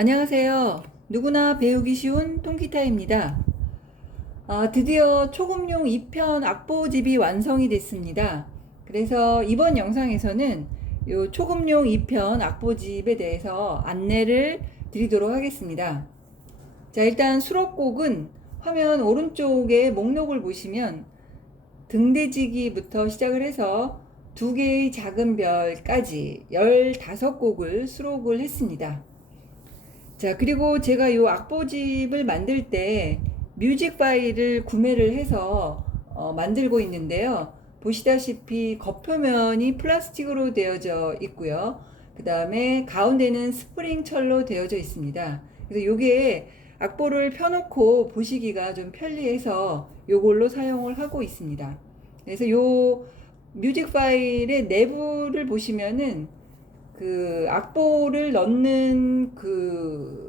안녕하세요. 누구나 배우기 쉬운 통기타입니다. 아, 드디어 초급용 2편 악보집이 완성이 됐습니다. 그래서 이번 영상에서는 이 초급용 2편 악보집에 대해서 안내를 드리도록 하겠습니다. 자, 일단 수록곡은 화면 오른쪽에 목록을 보시면 등대지기부터 시작을 해서 두 개의 작은 별까지 15곡을 수록을 했습니다. 자, 그리고 제가 이 악보집을 만들 때 뮤직 파일을 구매를 해서 어, 만들고 있는데요. 보시다시피 겉표면이 플라스틱으로 되어져 있고요. 그 다음에 가운데는 스프링 철로 되어져 있습니다. 그래서 요게 악보를 펴놓고 보시기가 좀 편리해서 요걸로 사용을 하고 있습니다. 그래서 요 뮤직 파일의 내부를 보시면은 그 악보를 넣는 그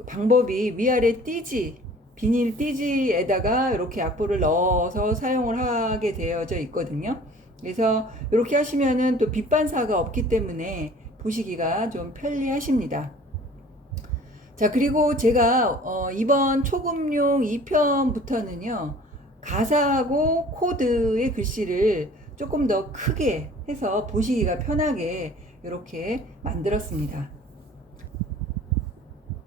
방법이 위아래 띠지 비닐 띠지에다가 이렇게 악보를 넣어서 사용을 하게 되어져 있거든요. 그래서 이렇게 하시면은 또 빛반사가 없기 때문에 보시기가 좀 편리하십니다. 자, 그리고 제가 어, 이번 초급용 2편부터는요, 가사하고 코드의 글씨를 조금 더 크게 해서 보시기가 편하게 이렇게 만들었습니다.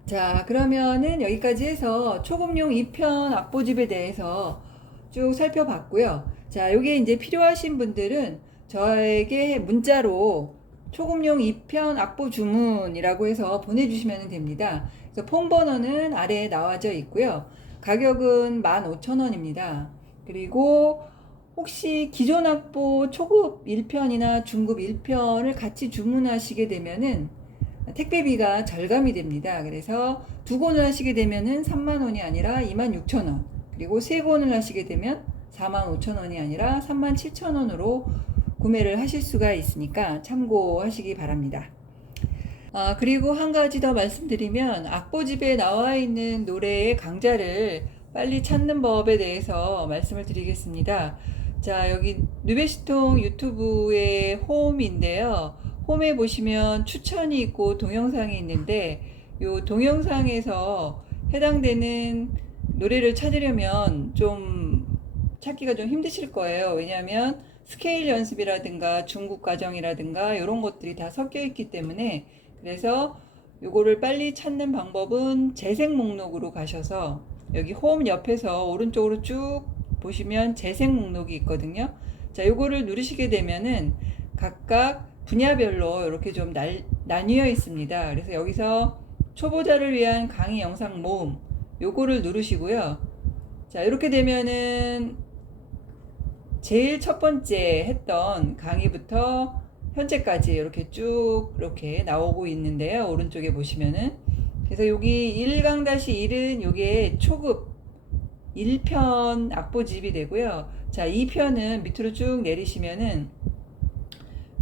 자, 그러면은 여기까지 해서 초급용 2편 악보집에 대해서 쭉 살펴봤고요. 자, 요게 이제 필요하신 분들은 저에게 문자로 초급용 2편 악보 주문이라고 해서 보내주시면 됩니다. 그래서 폰 번호는 아래에 나와져 있고요. 가격은 15,000원입니다. 그리고 혹시 기존 악보 초급 1편이나 중급 1편을 같이 주문하시게 되면은 택배비가 절감이 됩니다. 그래서 두 권을 하시게 되면은 3만 원이 아니라 2만 6천 원. 그리고 세 권을 하시게 되면 4만 5천 원이 아니라 3만 7천 원으로 구매를 하실 수가 있으니까 참고하시기 바랍니다. 아, 그리고 한 가지 더 말씀드리면 악보집에 나와 있는 노래의 강좌를 빨리 찾는 법에 대해서 말씀을 드리겠습니다. 자, 여기 누베시통 유튜브의 홈인데요. 홈에 보시면 추천이 있고 동영상이 있는데 요 동영상에서 해당되는 노래를 찾으려면 좀 찾기가 좀 힘드실 거예요. 왜냐하면 스케일 연습이라든가 중국 과정이라든가 이런 것들이 다 섞여 있기 때문에 그래서 요거를 빨리 찾는 방법은 재생 목록으로 가셔서 여기 홈 옆에서 오른쪽으로 쭉 보시면 재생 목록이 있거든요. 자, 요거를 누르시게 되면은 각각 분야별로 이렇게 좀 날, 나뉘어 있습니다. 그래서 여기서 초보자를 위한 강의 영상 모음 요거를 누르시고요. 자, 이렇게 되면은 제일 첫 번째 했던 강의부터 현재까지 이렇게 쭉 이렇게 나오고 있는데요. 오른쪽에 보시면은 그래서 여기 1강-1은 요게 초급 1편 악보집이 되고요. 자, 2편은 밑으로 쭉 내리시면은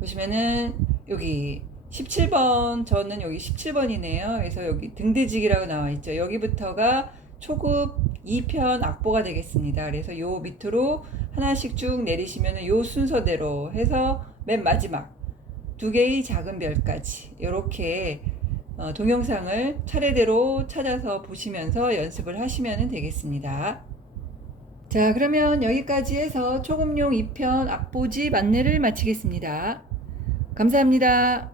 보시면은 여기 17번 저는 여기 17번이네요. 그래서 여기 등대지기라고 나와 있죠. 여기부터가 초급 2편 악보가 되겠습니다. 그래서 요 밑으로 하나씩 쭉 내리시면은 요 순서대로 해서 맨 마지막 두 개의 작은 별까지 이렇게 어, 동영상을 차례대로 찾아서 보시면서 연습을 하시면 되겠습니다. 자, 그러면 여기까지 해서 초급용 2편 악보집 안내를 마치겠습니다. 감사합니다.